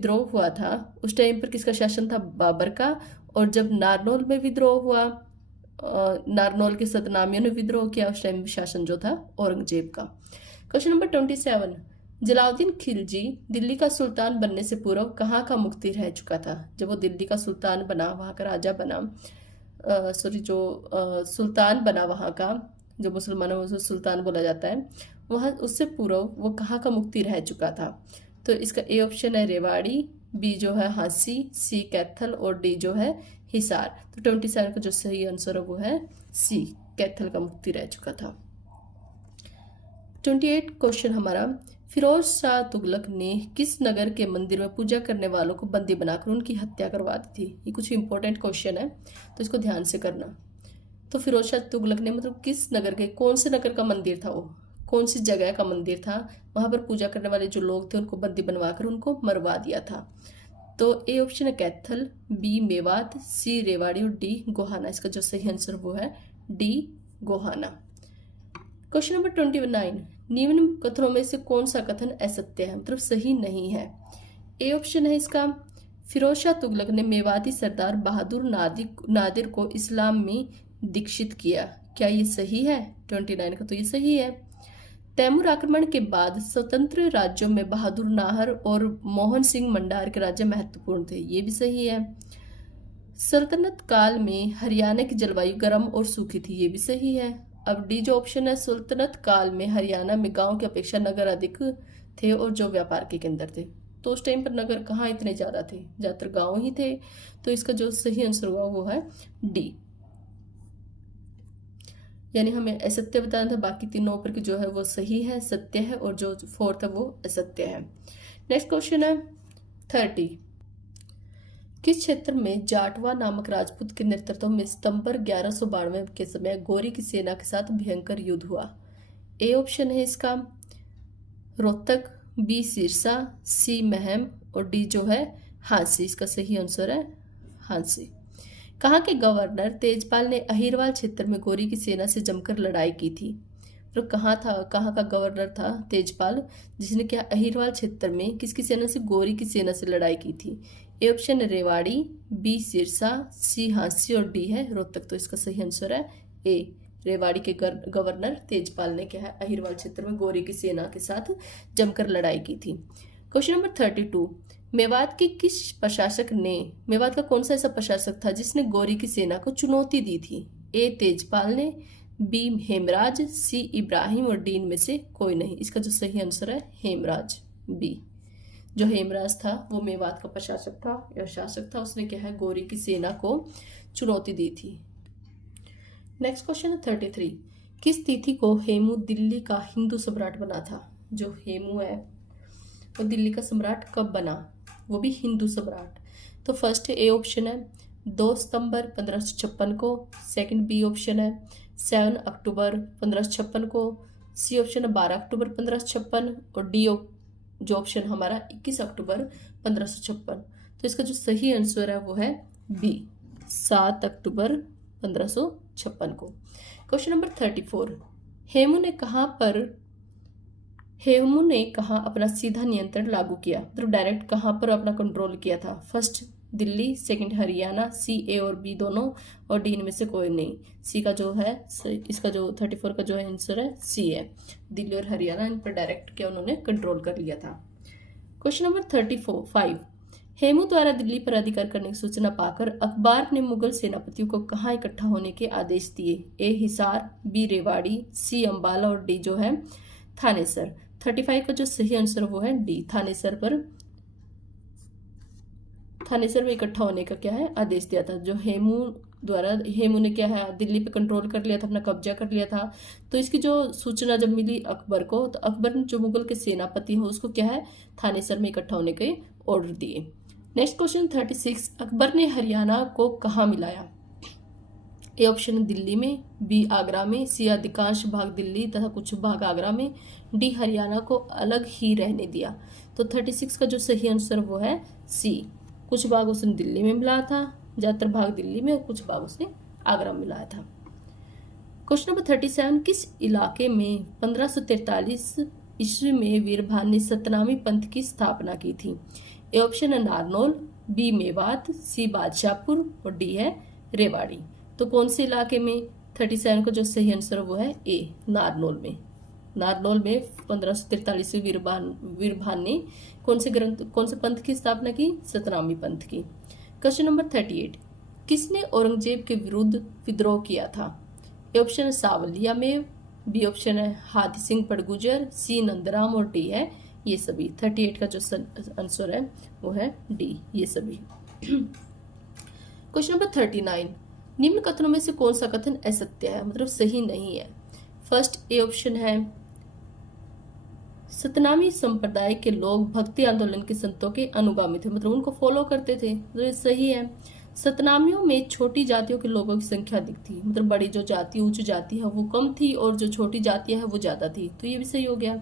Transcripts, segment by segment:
विद्रोह हुआ था उस टाइम पर किसका शासन था? बाबर का। और जब नारनौल में विद्रोह हुआ, नारनौल के सतनामियों ने विद्रोह किया, उस टाइम शासन जो था औरंगजेब का। क्वेश्चन नंबर 27, जलाउद्दीन खिलजी दिल्ली का सुल्तान बनने से पूर्व कहाँ का मुफ्ती रह चुका था? जब वो दिल्ली का सुल्तान बना, वहाँ का राजा बना, सॉरी जो सुल्तान बना वहाँ का, जो मुसलमानों में सुल्तान बोला जाता है, वहाँ उससे पूर्व वो कहाँ का मुफ्ती रह चुका था? तो इसका ए ऑप्शन है रेवाड़ी, बी जो है हांसी, सी कैथल और डी जो है हिसार। तो 27 का जो सही आंसर है वो है सी, कैथल का मुफ्ती रह चुका था। 28 क्वेश्चन हमारा, फिरोज शाह तुगलक ने किस नगर के मंदिर में पूजा करने वालों को बंदी बनाकर उनकी हत्या करवा दी थी? ये कुछ इंपॉर्टेंट क्वेश्चन है, तो इसको ध्यान से करना। तो फिरोज शाह तुगलक ने मतलब किस नगर के, कौन से नगर का मंदिर था वो, कौन सी जगह का मंदिर था, वहां पर पूजा करने वाले जो लोग थे उनको बंदी बनवाकर उनको मरवा दिया था? तो ए ऑप्शन है कैथल, बी मेवात, सी रेवाड़ी और डी गोहाना। इसका जो सही आंसर वो है डी गोहाना। क्वेश्चन नंबर 29, निम्न कथनों में से कौन सा कथन असत्य है, मतलब सही नहीं है? ए ऑप्शन है इसका, फिरोज शाह तुगलक ने मेवाती सरदार बहादुर नादिर को इस्लाम में दीक्षित किया। क्या ये सही है? 29 का तो ये सही है। तैमूर आक्रमण के बाद स्वतंत्र राज्यों में बहादुर नाहर और मोहन सिंह मंडार के राज्य महत्वपूर्ण थे। ये भी सही है। सल्तनत काल में हरियाणा की जलवायु गर्म और सूखी थी। ये भी सही है। अब डी जो ऑप्शन है, सल्तनत काल में हरियाणा में गांव की अपेक्षा नगर अधिक थे और जो व्यापार के केंद्र थे। तो उस टाइम पर नगर कहाँ इतने ज्यादा थे? ज्यादातर गांव ही थे। तो इसका जो सही आंसर हुआ वो है डी, यानी हमें असत्य बताना था, बाकी तीनों ऊपर के जो है वो सही है, सत्य है, और जो फोर्थ है वो असत्य है। नेक्स्ट क्वेश्चन है 30, किस क्षेत्र में जाटवा नामक राजपूत के नेतृत्व में सितंबर 1192 के समय गोरी की सेना के साथ भयंकर युद्ध हुआ? ए ऑप्शन है इसका रोहतक, बी सिरसा, सी महम और डी जो है हांसी। इसका सही आंसर है हांसी। कहाँ के गवर्नर तेजपाल ने अहिरवाल क्षेत्र में गोरी की सेना से जमकर लड़ाई की थी? तो कहाँ का गवर्नर था तेजपाल, जिसने क्या अहिरवाल क्षेत्र में किसकी सेना से? गोरी की सेना से लड़ाई की थी? A option Rewari, B Sirsa, C Hansi और डी है रोहतक। तो इसका सही आंसर है ए, रेवाड़ी के गवर्नर तेजपाल ने क्या है अहिरवाल क्षेत्र में गोरी की सेना के साथ जमकर लड़ाई की थी। क्वेश्चन नंबर 32, मेवात के किस प्रशासक ने, मेवात का कौन सा ऐसा प्रशासक था जिसने गोरी की सेना को चुनौती दी थी? ए तेजपाल ने, बी हेमराज, सी इब्राहिम और डी में से कोई नहीं। इसका जो सही आंसर है हेमराज, बी। जो हेमराज था वो मेवात का प्रशासक था या शासक था, उसने क्या है गोरी की सेना को चुनौती दी थी। नेक्स्ट क्वेश्चन है 33, किस तिथि को हेमू दिल्ली का हिंदू सम्राट बना था? जो हेमू है वो दिल्ली का सम्राट कब बना, वो भी हिंदू सम्राट? तो फर्स्ट ए ऑप्शन है 2 सितंबर 1556 को, सेकंड बी ऑप्शन है 7 अक्टूबर 1556 को, सी ऑप्शन है 12 अक्टूबर 1556 और डी जो ऑप्शन हमारा 21 अक्टूबर 1556। तो इसका जो सही आंसर है वो है बी, 7 अक्टूबर 1556 को। क्वेश्चन नंबर 34, हेमू ने कहाँ अपना सीधा नियंत्रण लागू किया, मतलब डायरेक्ट कहाँ पर अपना कंट्रोल किया था? फर्स्ट दिल्ली, सेकंड हरियाणा, सी ए और बी दोनों और डी में से कोई नहीं। सी का जो है, इसका जो 34 का जो है आंसर है सी है, दिल्ली और हरियाणा इन पर डायरेक्ट क्या उन्होंने कंट्रोल कर लिया था। क्वेश्चन नंबर 35, हेमू द्वारा दिल्ली पर अधिकार करने की सूचना पाकर अकबर ने मुगल सेनापतियों को कहाँ इकट्ठा होने के आदेश दिए? ए हिसार, बी रेवाड़ी, सी अंबाला और डी जो है थानेसर। 35 का जो सही आंसर वो है डी, थानेसर में इकट्ठा होने का क्या है आदेश दिया था। जो हेमू ने क्या है दिल्ली पे कंट्रोल कर लिया था, अपना कब्जा कर लिया था। तो इसकी जो सूचना जब मिली अकबर को, तो अकबर ने जो मुगल के सेनापति हो उसको क्या है थानेसर में इकट्ठा होने के ऑर्डर दिए। नेक्स्ट क्वेश्चन 36, अकबर ने हरियाणा को कहाँ मिलाया? ए ऑप्शन दिल्ली में, बी आगरा में, सी अधिकांश भाग दिल्ली तथा कुछ भाग आगरा में, डी हरियाणा को अलग ही रहने दिया। तो 36 का जो सही आंसर वो है सी, कुछ भाग उसने दिल्ली में मिलाया था, ज्यादातर भाग दिल्ली में और कुछ भाग उसने आगरा में मिलाया था। क्वेश्चन नंबर 37, किस इलाके में 1543 ईस्वी में वीरभान ने सतनामी पंथ की स्थापना की थी? ए ऑप्शन है नारनौल, बी मेवात, सी बादशाहपुर और डी है रेवाड़ी। तो कौन से इलाके में 37 का जो सही आंसर है वो है ए नारनौल में। नारनौल में 1543 में वीरभान ने कौन से पंथ की स्थापना की? सतनामी पंथ की। क्वेश्चन नंबर 38, किसने औरंगजेब के विरुद्ध विद्रोह किया था? ए ऑप्शन है सावलिया में, बी ऑप्शन है हाथी सिंह पड़गुजर, सी नंदराम और डी है ये सभी। 38 का जो आंसर है वो है डी ये सभी। क्वेश्चन नंबर 39, निम्न कथनों में से कौन सा कथन असत्य है, मतलब सही नहीं है? फर्स्ट ए ऑप्शन है सतनामी संप्रदाय के लोग भक्ति आंदोलन के संतों के अनुगामी थे, मतलब उनको फॉलो करते थे, तो ये सही है। सतनामियों में छोटी जातियों के लोगों की संख्या अधिक थी, मतलब बड़ी जो जाति उच्च जाति है वो कम थी और जो छोटी जातियां है वो ज्यादा थी, तो ये भी सही हो गया।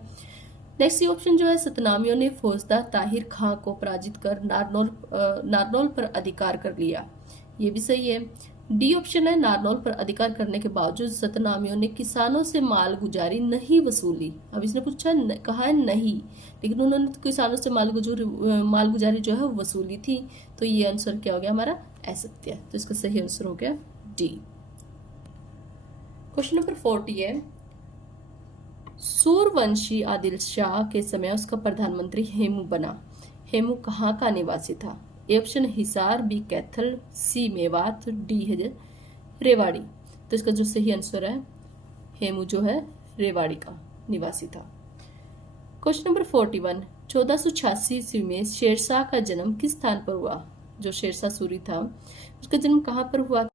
नेक्स्ट ऑप्शन जो है सतनामियों ने फौजदार ताहिर खां को पराजित कर नारनौल पर अधिकार कर लिया, ये भी सही है। डी ऑप्शन है नारनौल पर अधिकार करने के बावजूद सतनामियों ने किसानों से मालगुजारी नहीं वसूली। अब इसने पूछा कहा है नहीं, लेकिन उन्होंने किसानों से मालगुजारी जो है वसूली थी, तो ये आंसर क्या हो गया हमारा? असत्य। तो इसका सही आंसर हो गया डी। क्वेश्चन नंबर 40 है, सूर्यवंशी आदिल शाह के समय उसका प्रधानमंत्री हेमू बना। हेमू कहाँ का निवासी था? A option Hisar, B Kaithal, C Mewat, D है रेवाड़ी। तो इसका जो सही आंसर है हेमू जो है रेवाड़ी का निवासी था। क्वेश्चन नंबर 41, 1486 ईस्वी में शेरशाह का जन्म किस स्थान पर हुआ? जो शेरशाह सूरी था उसका जन्म कहाँ पर हुआ?